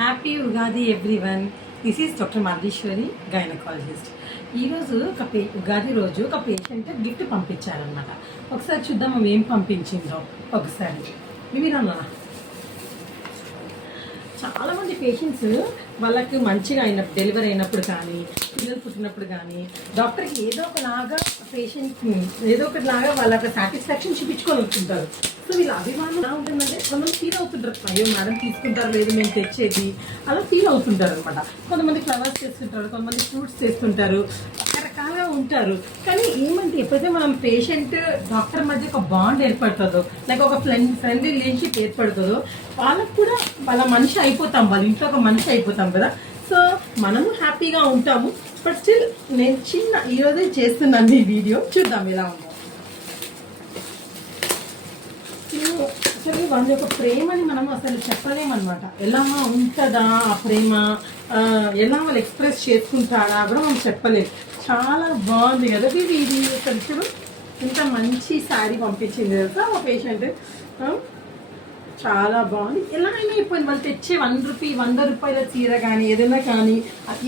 Happy Ugadi everyone. This is doctor Malleshwari, gynaecologist. ఈరోజు ఉగాది రోజు ఒక పేషెంట్ గిఫ్ట్ పంపించారనమాట. ఒకసారి చూద్దాం మేము ఏం పంపించిందో. ఒకసారి మీరన్నా చాలామంది పేషెంట్స్ వాళ్ళకి మంచిగా డెలివరీ అయినప్పుడు కానీ పిల్లలు పుట్టినప్పుడు కానీ డాక్టర్కి ఏదో ఒకలాగా పేషెంట్ని ఏదో ఒకలాగా వాళ్ళ సాటిస్ఫాక్షన్ చూపించుకొని వస్తుంటారు. సో వీళ్ళ అభిమానం ఎలా ఉంటుందంటే కొంతమంది ఫీల్ అవుతుంటారు, అయ్యో మేడం తీసుకుంటారు లేదు మేము తెచ్చేది, అలా ఫీల్ అవుతుంటారు అనమాట. కొంతమంది ఫ్లవర్స్ చేస్తుంటారు, కొంతమంది ఫ్రూట్స్ చేస్తుంటారు, రకరకాలుగా ఉంటారు. కానీ ఏమంటే ఎప్పుడైతే మనం పేషెంట్ డాక్టర్ మధ్య ఒక బాండ్ ఏర్పడుతుందో, లైక్ ఒక ఫ్రెండ్లీ రిలేషన్షిప్ ఏర్పడుతుందో, వాళ్ళకు కూడా వాళ్ళ మనిషి అయిపోతాం, వాళ్ళ ఇంట్లో ఒక మనిషి అయిపోతాం కదా. సో మనము హ్యాపీగా ఉంటాము. బట్ స్టిల్ నేను ఈరోజే చేస్తున్నాను ఈ వీడియో, చూద్దాం ఎలా ఉందో. అసలు వాళ్ళ యొక్క ప్రేమని మనం అసలు చెప్పలేమన్నమాట. ఎలా ఉంటుందా ఆ ప్రేమ, ఎలా వాళ్ళు ఎక్స్ప్రెస్ చేసుకుంటాడా కూడా మనం చెప్పలేము. చాలా బాగుంది కదా ఇది. కొంచెం ఇంత మంచి శారీ పంపించింది కదా మా పేషెంట్. చాలా బాగుంది. ఎలా అయినా అయిపోయింది. వాళ్ళు తెచ్చే ₹100 చీర కానీ ఏదైనా కానీ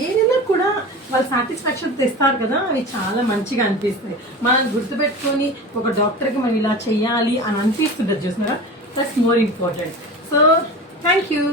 ఏదైనా కూడా వాళ్ళు సాటిస్ఫాక్షన్ తెస్తారు కదా, అవి చాలా మంచిగా అనిపిస్తాయి. మనం గుర్తుపెట్టుకొని ఒక డాక్టర్కి మనం ఇలా చెయ్యాలి అని అనిపిస్తుంటుంది చూసినారా. That's more important. So thank you.